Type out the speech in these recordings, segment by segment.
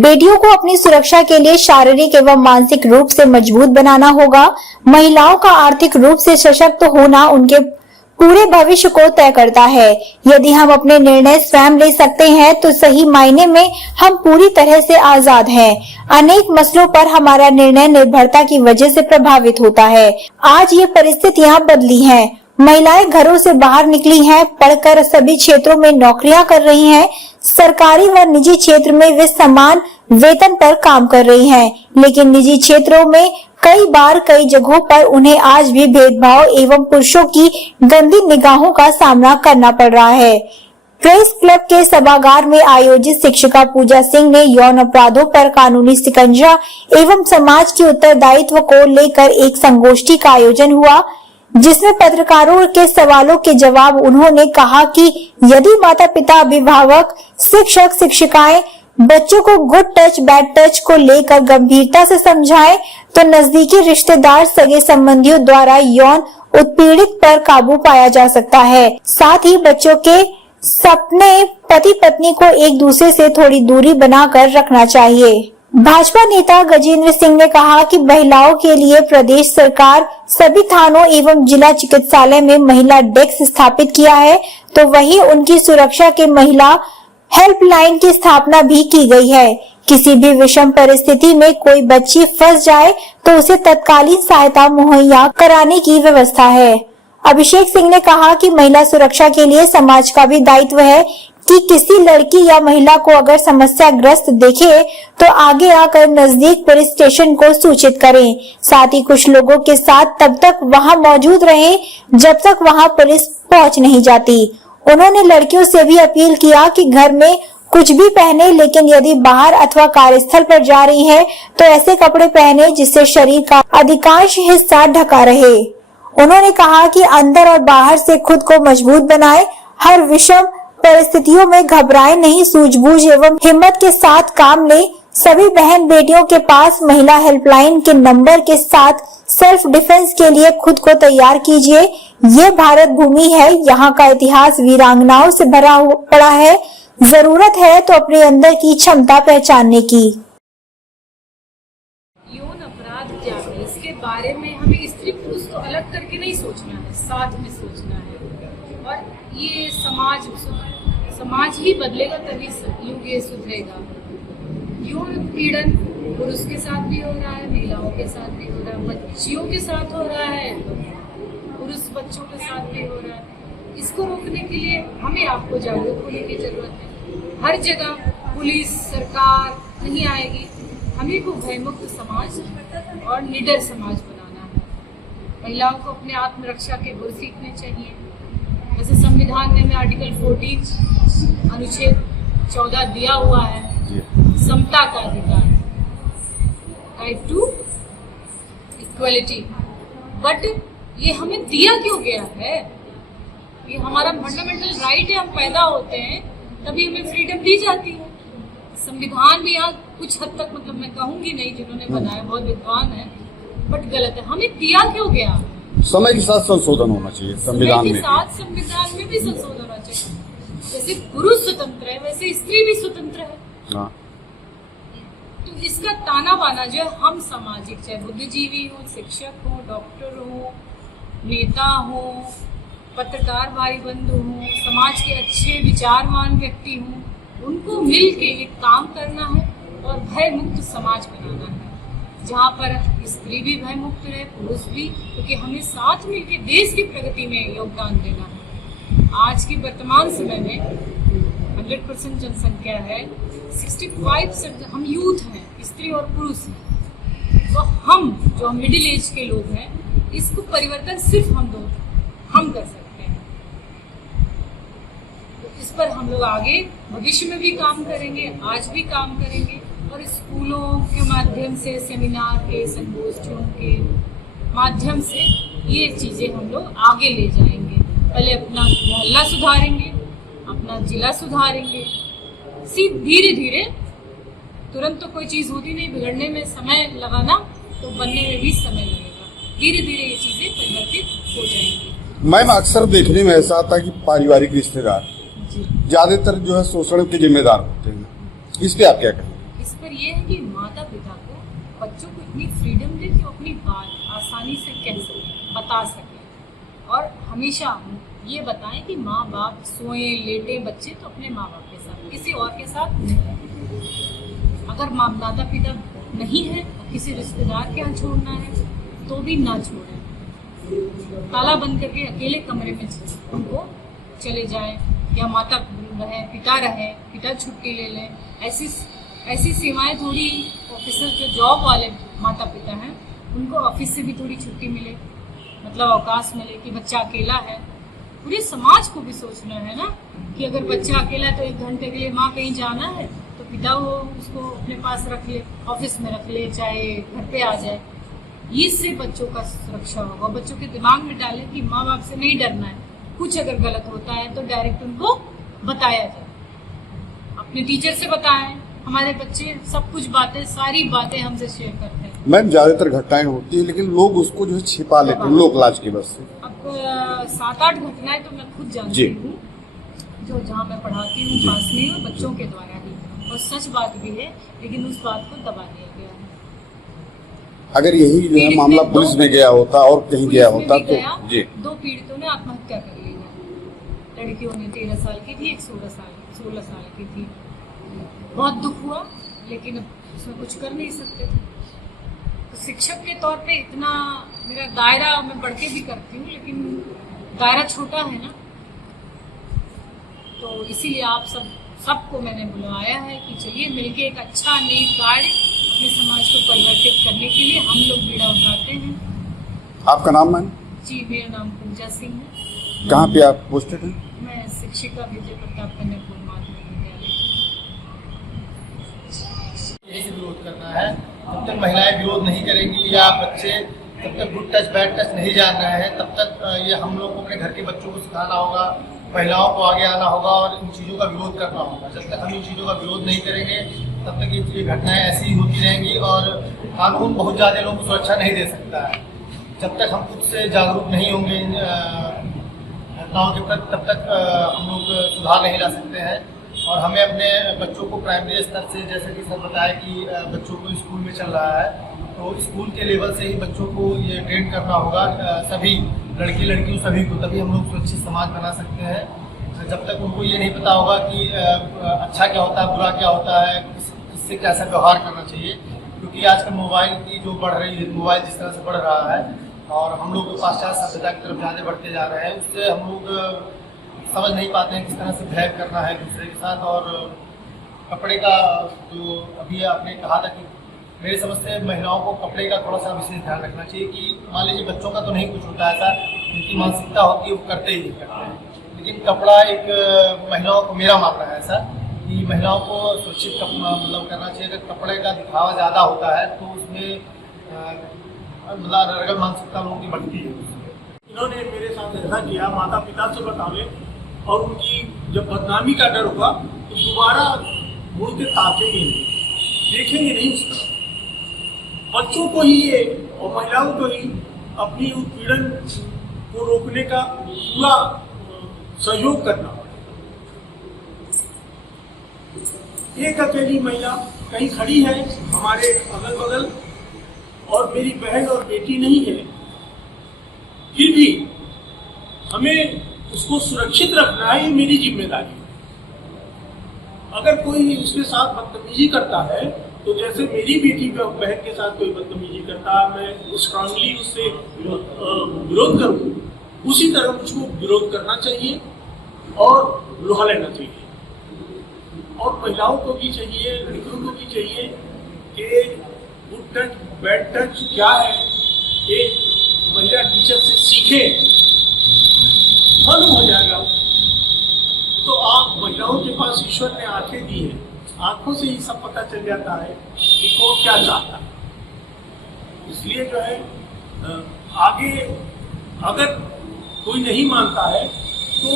बेटियों को अपनी सुरक्षा के लिए शारीरिक एवं मानसिक रूप से मजबूत बनाना होगा। महिलाओं का आर्थिक रूप से सशक्त होना उनके पूरे भविष्य को तय करता है। यदि हम अपने निर्णय स्वयं ले सकते हैं तो सही मायने में हम पूरी तरह से आजाद हैं। अनेक मसलों पर हमारा निर्णय निर्भरता की वजह से प्रभावित होता है। आज ये परिस्थितियां बदली हैं। महिलाएं घरों से बाहर निकली हैं, पढ़कर सभी क्षेत्रों में नौकरियां कर रही हैं। सरकारी व निजी क्षेत्र में वे समान वेतन पर काम कर रही हैं, लेकिन निजी क्षेत्रों में कई जगहों पर उन्हें आज भी भेदभाव एवं पुरुषों की गंदी निगाहों का सामना करना पड़ रहा है। प्रेस क्लब के सभागार में आयोजित शिक्षिका पूजा सिंह ने यौन अपराधों पर कानूनी शिकंजा एवं समाज के उत्तरदायित्व को लेकर एक संगोष्ठी का आयोजन हुआ, जिसमें पत्रकारों के सवालों के जवाब उन्होंने कहा कि यदि माता पिता, अभिभावक, शिक्षक, शिक्षिकाएं बच्चों को गुड टच बैड टच को लेकर गंभीरता से समझाएं तो नजदीकी रिश्तेदार, सगे संबंधियों द्वारा यौन उत्पीड़ित पर काबू पाया जा सकता है। साथ ही बच्चों के सपने पति पत्नी को एक दूसरे से थोड़ी दूरी बनाकर रखना चाहिए। भाजपा नेता गजेंद्र सिंह ने कहा कि महिलाओं के लिए प्रदेश सरकार सभी थानों एवं जिला चिकित्सालय में महिला डेस्क स्थापित किया है, तो वहीं उनकी सुरक्षा के महिला हेल्पलाइन की स्थापना भी की गई है। किसी भी विषम परिस्थिति में कोई बच्ची फंस जाए तो उसे तत्कालीन सहायता मुहैया कराने की व्यवस्था है। अभिषेक सिंह ने कहा कि महिला सुरक्षा के लिए समाज का भी दायित्व है कि किसी लड़की या महिला को अगर समस्याग्रस्त देखे तो आगे आकर नजदीक पुलिस स्टेशन को सूचित करें। साथ ही कुछ लोगों के साथ तब तक वहां मौजूद रहें जब तक वहां पुलिस पहुंच नहीं जाती। उन्होंने लड़कियों से भी अपील किया कि घर में कुछ भी पहने, लेकिन यदि बाहर अथवा कार्यस्थल पर जा रही है तो ऐसे कपड़े पहने जिससे शरीर का अधिकांश हिस्सा ढका रहे। उन्होंने कहा कि अंदर और बाहर से खुद को मजबूत बनाए, हर विषम परिस्थितियों में घबराए नहीं, सूझबूझ एवं हिम्मत के साथ काम ले। सभी बहन बेटियों के पास महिला हेल्पलाइन के नंबर के साथ सेल्फ डिफेंस के लिए खुद को तैयार कीजिए। ये भारत भूमि है, यहाँ का इतिहास वीरांगनाओं से भरा पड़ा है। जरूरत है तो अपने अंदर की क्षमता पहचानने की। यौन अपराध क्या है, इसके बारे में हमें स्त्री पुरुष को अलग करके नहीं सोचना है, साथ में सोचना है। और ये समाज ही बदलेगा तभी युग ये सुधरेगा। यौन पीड़न पुरुष के साथ भी हो रहा है, महिलाओं के साथ भी हो रहा है, बच्चियों के साथ हो रहा है, पुरुष बच्चों के साथ भी हो रहा है। इसको रोकने के लिए हमें आपको जागरूक होने की जरूरत है। हर जगह पुलिस सरकार नहीं आएगी, हमें को भयमुक्त समाज और निडर समाज बनाना है। महिलाओं को अपने आत्मरक्षा के गुर सीखने चाहिए। जैसे संविधान में आर्टिकल 14 अनुच्छेद 14 दिया हुआ है, समता का अधिकार, राइट टू इक्वलिटी। बट ये हमें दिया क्यों गया है? ये हमारा फंडामेंटल राइट है, हम पैदा होते हैं तभी हमें फ्रीडम दी जाती है। संविधान भी यहाँ कुछ हद तक, मतलब मैं कहूंगी नहीं, जिन्होंने बनाया बहुत विद्वान है, बट गलत है। हमें दिया क्यों गया? समय के साथ संशोधन होना चाहिए संविधान में। संविधान में भी संशोधन होना चाहिए। जैसे पुरुष स्वतंत्र है वैसे स्त्री भी स्वतंत्र है। हाँ। तो इसका ताना बाना जो है, हम सामाजिक, चाहे बुद्धिजीवी हो, शिक्षक हो, डॉक्टर हो, नेता हो, पत्रकार भाई बंधु हो, समाज के अच्छे विचारवान व्यक्ति हो, उनको मिल के एक काम करना है और भय मुक्त समाज बनाना है, जहाँ पर स्त्री भी भय मुक्त रहे, पुरुष भी, क्योंकि हमें साथ मिलकर देश की प्रगति में योगदान देना है। आज की वर्तमान समय में 100% जनसंख्या है, 65% हम यूथ हैं, स्त्री और पुरुष हैं। तो हम जो मिडिल एज के लोग हैं, इसको परिवर्तन सिर्फ हम कर सकते हैं। तो इस पर हम लोग आगे भविष्य में भी काम करेंगे, आज भी काम करेंगे, और स्कूलों के माध्यम से, सेमिनार के, संगोष्ठियों के माध्यम से ये चीजें हम लोग आगे ले जाएंगे। पहले अपना मोहल्ला सुधारेंगे, अपना जिला सुधारेंगे, धीरे धीरे। तुरंत तो कोई चीज होती नहीं, बिगड़ने में समय लगाना तो बनने में भी समय लगेगा। धीरे धीरे ये चीजें परिवर्तित हो जाएंगी। मैम, अक्सर देखने में ऐसा आता है कि पारिवारिक रिश्तेदार ज्यादातर जो है शोषण के जिम्मेदार होते हैं, इस पे आप क्या कहेंगे? इस पर यह है कि माता पिता को बच्चों को इतनी फ्रीडम दे कि वो अपनी बात आसानी से कह सकें, बता सकें, और हमेशा ये बताएं कि माँ बाप सोए लेटे बच्चे तो अपने माँ बाप के साथ, किसी और के साथ नहीं। अगर माता पिता नहीं है और किसी रिश्तेदार के यहाँ छोड़ना है तो भी ना छोड़ें, ताला बंद करके अकेले कमरे में उनको चले जाएं, या माता रहे पिता छुट्टी ले लें। ऐसी सेवाएं थोड़ी ऑफिसर जो जॉब वाले माता पिता हैं उनको ऑफिस से भी थोड़ी छुट्टी मिले, मतलब अवकाश मिले कि बच्चा अकेला है। पूरे समाज को भी सोचना है ना कि अगर बच्चा अकेला है तो 1 घंटे के लिए माँ कहीं जाना है तो पिता वो उसको अपने पास रख ले, ऑफिस में रख ले, चाहे घर पे आ जाए। इससे बच्चों का सुरक्षा होगा। बच्चों के दिमाग में डालें कि माँ बाप से नहीं डरना है, कुछ अगर गलत होता है तो डायरेक्ट उनको बताया जाए, अपने टीचर से बताएं। हमारे बच्चे सब कुछ सारी बातें हमसे शेयर करते हैं। मैम ज्यादातर घटनाएं होती है लेकिन लोग उसको जो है छिपा लेते हैं लोक लाज की वजह से। अब 7-8 घटनाएं तो मैं खुद जानती हूँ, जो जहाँ मैं पढ़ाती हूँ पास में, और बच्चों के द्वारा ही, और सच बात भी है, लेकिन उस बात को दबा दिया गया है। अगर यही जो है मामला पुलिस में गया होता और कहीं गया होता तो जी। 2 पीड़ितों ने आत्महत्या कर ली है। लड़कियों ने 13 साल की थी, एक 16 साल की थी। बहुत दुख हुआ, लेकिन उसमें कुछ कर नहीं सकते थे। तो शिक्षक के तौर पे इतना मेरा दायरा, मैं बढ़ के भी करती हूँ लेकिन दायरा छोटा है ना, तो इसीलिए आप सबको मैंने बुलवाया है कि चलिए मिलके एक अच्छा नेक कार्य अपने समाज को परिवर्तित करने के लिए हम लोग बीड़ा उठाते हैं। आपका नाम मैम? जी, मेरा नाम पूजा सिंह है। कहाँ पे आप पोस्टेड हैं? मैं शिक्षिका विजय प्रताप कन्यापुर माध्यमिक विद्यालय। यही विरोध करना है। जब तक महिलाएं विरोध नहीं करेंगी या बच्चे तब तक गुड टच बैड टच नहीं जान रहे हैं, तब तक ये हम लोग को अपने घर के बच्चों को सिखाना होगा, महिलाओं को आगे आना होगा और इन चीज़ों का विरोध करना होगा। जब तक हम इन चीज़ों का विरोध नहीं करेंगे तब तक ये घटनाएं ऐसी ही होती रहेंगी और कानून बहुत ज़्यादा लोगों को सुरक्षा नहीं दे सकता है। जब तक हम खुद से जागरूक नहीं होंगे इन घटनाओं के प्रति, तब तक हम लोग सुधार नहीं ला सकते हैं। और हमें अपने बच्चों को प्राइमरी स्तर से, जैसे कि सर बताया कि बच्चों को स्कूल में चल रहा है, तो स्कूल के लेवल से ही बच्चों को ये ट्रेन करना होगा, सभी लड़की लड़कियों सभी को, तभी हम लोग सुरक्षित समाज बना सकते हैं। जब तक उनको ये नहीं पता होगा कि अच्छा क्या होता है, बुरा क्या होता है, किससे कैसा व्यवहार करना चाहिए, क्योंकि आजकल मोबाइल की जो बढ़ रही है, मोबाइल जिस तरह से बढ़ रहा है और हम लोग पाश्चात्य सभ्यता की तरफ ज़्यादा बढ़ते जा रहे हैं, उससे हम लोग समझ नहीं पाते हैं किस तरह से बिहेव करना है दूसरे के साथ। और कपड़े का जो अभी आपने कहा था कि मेरी समझ से महिलाओं को कपड़े का थोड़ा सा विशेष ध्यान रखना चाहिए कि मान लीजिए बच्चों का तो नहीं कुछ होता है ऐसा, उनकी मानसिकता होती है वो करते ही नहीं करते हैं, लेकिन कपड़ा एक महिलाओं को, मेरा मानना है ऐसा कि महिलाओं को सुरक्षित मतलब करना चाहिए। अगर कपड़े का दिखावा ज़्यादा होता है तो उसमें मतलब अगर मानसिकता लोगों की बढ़ती है। इन्होंने मेरे साथ ऐसा किया, माता पिता से बतावे और उनकी जब बदनामी का डर होगा तो दोबारा मुड़ के ताकेंगे नहीं, देखेंगे नहीं उस तरफ। बच्चों को ही ये और महिलाओं को ही अपनी उत्पीड़न को रोकने का पूरा सहयोग करना। एक अकेली महिला कहीं खड़ी है हमारे अगल बगल और मेरी बहन और बेटी नहीं है, फिर भी हमें उसको सुरक्षित रखना है, ये मेरी जिम्मेदारी है। अगर कोई उसके साथ बदतमीजी करता है तो जैसे मेरी बेटी बहन के साथ कोई बदतमीजी करता है, मैं स्ट्रांगली उससे विरोध करूँ, उसी तरह मुझको विरोध करना चाहिए और लोहा लेना चाहिए। और महिलाओं को भी चाहिए, लड़कियों को भी चाहिए कि गुड टच बैड टच क्या है ये महिला टीचर से सीखे, मालूम हो जाएगा। तो आप महिलाओं के पास ईश्वर ने आंखें दी है, आंखों से ही सब पता चल जाता है कि कौन क्या चाहता है। इसलिए जो है आगे अगर कोई नहीं मानता है तो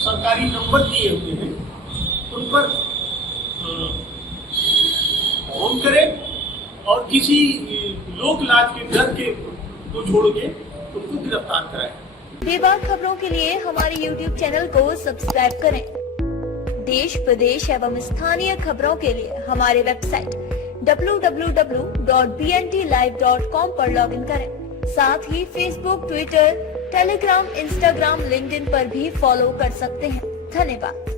सरकारी नंबर दिए हुए हैं, उन पर फोन करें और किसी लोक लाज के डर के को छोड़ के उनको गिरफ्तार कराएं। बेबाक खबरों के लिए हमारे YouTube चैनल को सब्सक्राइब करें, देश प्रदेश एवं स्थानीय खबरों के लिए हमारे वेबसाइट www.bntlive.com पर लॉगिन करें। साथ ही Facebook, Twitter, Telegram, Instagram, LinkedIn पर भी फॉलो कर सकते हैं। धन्यवाद।